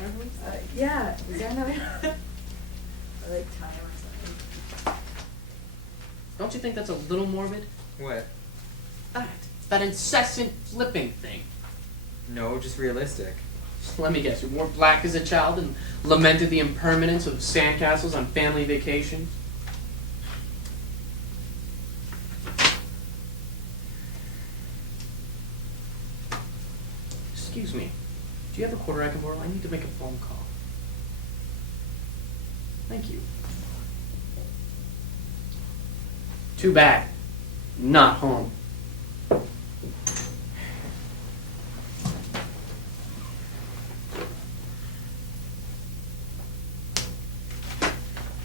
Tanner Homes? Yeah, is that how I like Tanner or something. Don't you think that's a little morbid? What? That incessant flipping thing. No, just realistic. Let me guess, you wore black as a child and lamented the impermanence of sandcastles on family vacations? Excuse me. Do you have a quarter I can borrow? I need to make a phone call. Thank you. Too bad. Not home.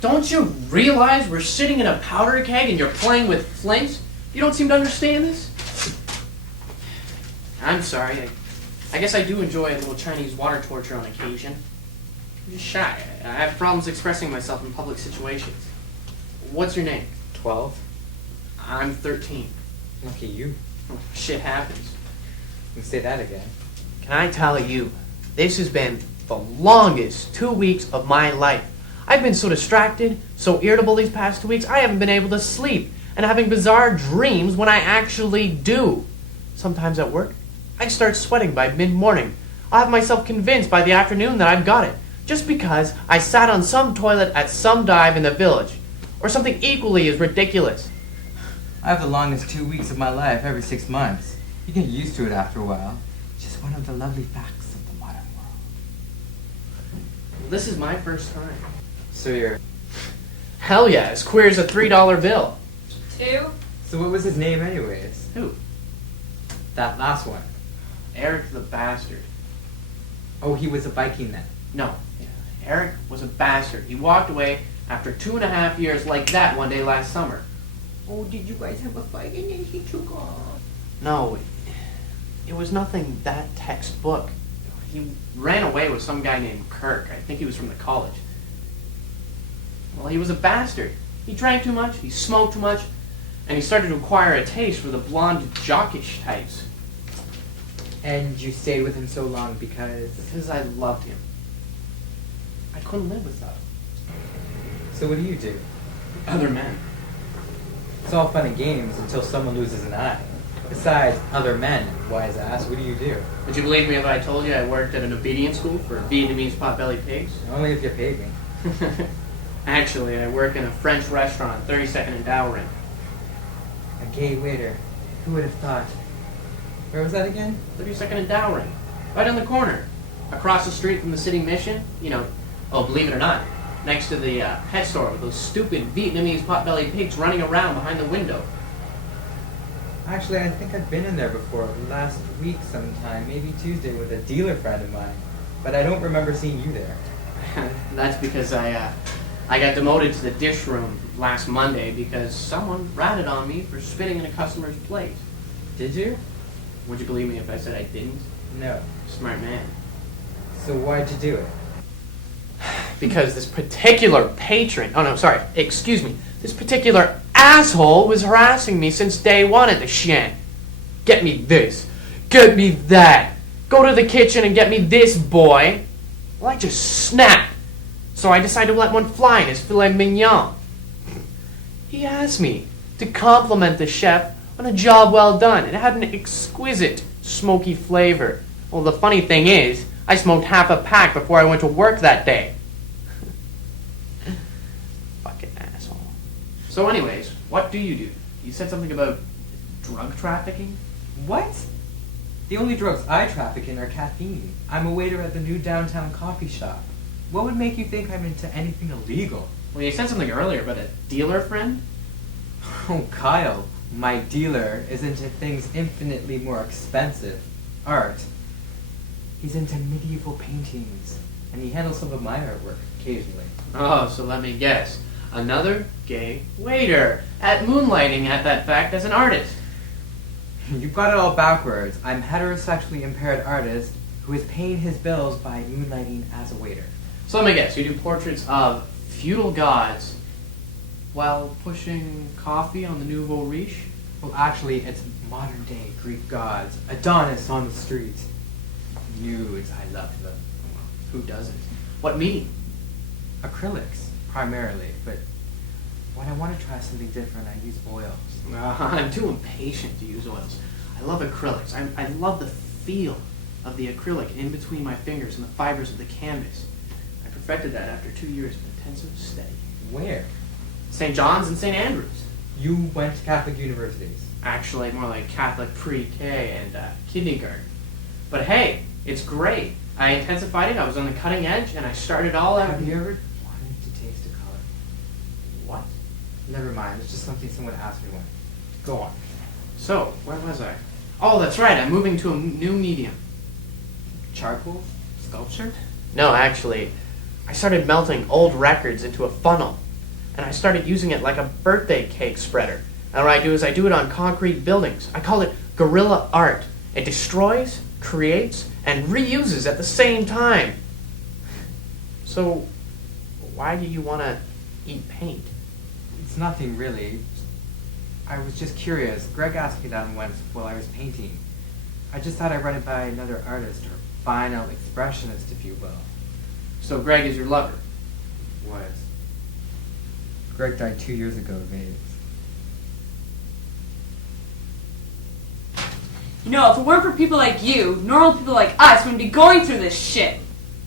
Don't you realize we're sitting in a powder keg and you're playing with flames? You don't seem to understand this? I'm sorry. I guess I do enjoy a little Chinese water torture on occasion. I'm just shy. I have problems expressing myself in public situations. What's your name? 12? I'm 13. Lucky you. Oh, shit happens. You say that again. Can I tell you, this has been the longest 2 weeks of my life. I've been so distracted, so irritable these past 2 weeks, I haven't been able to sleep, and having bizarre dreams when I actually do. Sometimes at work, I start sweating by mid-morning. I'll have myself convinced by the afternoon that I've got it, just because I sat on some toilet at some dive in the village, or something equally as ridiculous. I have the longest 2 weeks of my life every 6 months. You get used to it after a while. It's just one of the lovely facts of the modern world. Well, this is my first time. So you're... Hell yeah, as queer as a $3 bill. 2? So what was his name anyways? Who? That last one. Eric the bastard. Oh, he was a Viking then. No, Eric was a bastard. He walked away after 2.5 years like that one day last summer. Oh, did you guys have a fight and then he took off? No, it was nothing that textbook. He ran away with some guy named Kirk. I think he was from the college. Well, he was a bastard. He drank too much, he smoked too much, and he started to acquire a taste for the blonde, jockish types. And you stayed with him so long because... Because I loved him. I couldn't live without him. So what do you do? Other men. It's all fun and games until someone loses an eye. Besides other men, wise ass, what do you do? Would you believe me if I told you I worked at an obedience school for Vietnamese potbelly pigs? Only if you paid me. Actually, I work in a French restaurant, 32nd and Dowry. A gay waiter. Who would have thought? Where was that again? 32nd and Dowry. Right on the corner. Across the street from the city mission. You know, oh, believe it or not, next to the pet store with those stupid Vietnamese potbelly pigs running around behind the window. Actually, I think I've been in there before, last week sometime, maybe Tuesday, with a dealer friend of mine. But I don't remember seeing you there. That's because I got demoted to the dish room last Monday because someone ratted on me for spitting in a customer's plate. Did you? Would you believe me if I said I didn't? No. Smart man. So why'd you do it? Because this particular patron, this particular asshole was harassing me since day one at the Shen. Get me this. Get me that. Go to the kitchen and get me this, boy. Well, I just snapped. So I decided to let one fly in his filet mignon. He asked me to compliment the chef on a job well done. It had an exquisite smoky flavor. Well, the funny thing is, I smoked half a pack before I went to work that day. Fucking asshole. So anyways, what do? You said something about drug trafficking? What? The only drugs I traffic in are caffeine. I'm a waiter at the new downtown coffee shop. What would make you think I'm into anything illegal? Well, you said something earlier about a dealer friend? Oh, Kyle, my dealer is into things infinitely more expensive. Art. He's into medieval paintings, and he handles some of my artwork occasionally. Oh, so let me guess. Another gay waiter at moonlighting at that fact as an artist. You've got it all backwards. I'm a heterosexually impaired artist who is paying his bills by moonlighting as a waiter. So let me guess, you do portraits of feudal gods while pushing coffee on the nouveau riche? Well, actually, it's modern-day Greek gods. Adonis on the street. Nudes, I love them. Who doesn't? What medium? Acrylics, primarily, but when I want to try something different, I use oils. I'm too impatient to use oils. I love acrylics. I love the feel of the acrylic in between my fingers and the fibers of the canvas. I perfected that after 2 years of intensive study. Where? St. John's and St. Andrews. You went to Catholic universities. Actually, more like Catholic pre-K and kindergarten. But hey, it's great. I intensified it, I was on the cutting edge, and I started all out. Have you ever wanted to taste a color? What? Never mind, it's just something someone asked me once. Go on. So, where was I? Oh, that's right, I'm moving to a new medium. Charcoal? Sculpture? No, actually, I started melting old records into a funnel, and I started using it like a birthday cake spreader. And what I do is I do it on concrete buildings. I call it guerrilla art. It destroys, creates, and reuses at the same time. So, why do you want to eat paint? It's nothing really. I was just curious. Greg asked me that once while I was painting. I just thought I'd run it by another artist, or final expressionist, if you will. So Greg is your lover? Was. Greg died 2 years ago of AIDS. You know, if it weren't for people like you, normal people like us wouldn't be going through this shit.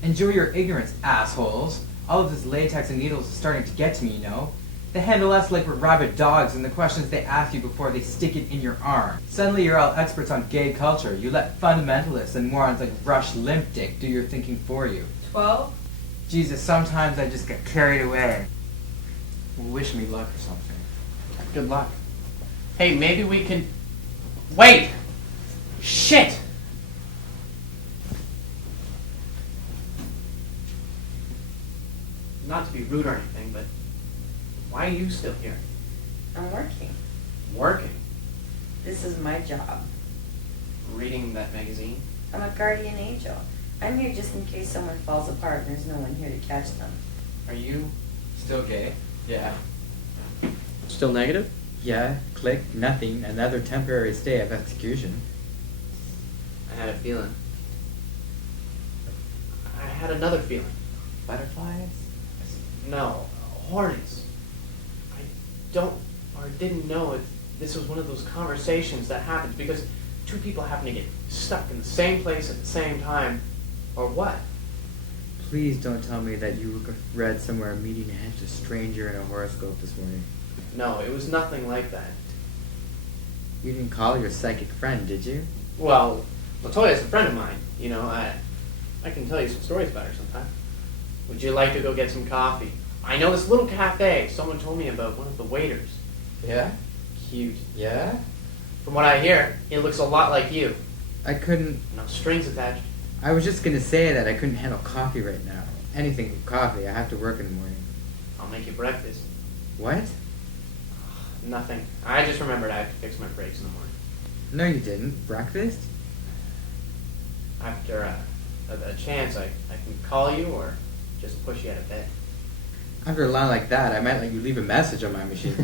Enjoy your ignorance, assholes. All of this latex and needles is starting to get to me, you know? They handle us like we're rabid dogs, and the questions they ask you before they stick it in your arm. Suddenly you're all experts on gay culture. You let fundamentalists and morons like Rush Limpdick do your thinking for you. 12? Jesus, sometimes I just get carried away. Well, wish me luck or something. Good luck. Hey, maybe we can... Wait! Shit! Not to be rude or anything, but why are you still here? I'm working. Working? This is my job. Reading that magazine? I'm a guardian angel. I'm here just in case someone falls apart and there's no one here to catch them. Are you... Still gay? Yeah. Still negative? Yeah, click, nothing, another temporary stay of execution. I had a feeling. I had another feeling. Butterflies? No, hornets. I don't, or didn't know if this was one of those conversations that happens because two people happen to get stuck in the same place at the same time, or what? Please don't tell me that you read somewhere meeting a stranger in a horoscope this morning. No, it was nothing like that. You didn't call your psychic friend, did you? Well, Latoya's a friend of mine. You know, I can tell you some stories about her sometime. Would you like to go get some coffee? I know this little cafe. Someone told me about one of the waiters. Yeah? Cute. Yeah? From what I hear, he looks a lot like you. I couldn't... No strings attached. I was just gonna say that I couldn't handle coffee right now. Anything but coffee. I have to work in the morning. I'll make you breakfast. What? Nothing. I just remembered I have to fix my brakes in the morning. No, you didn't. Breakfast? After a chance, I can call you or just push you out of bed. After a line like that, I might let you leave a message on my machine.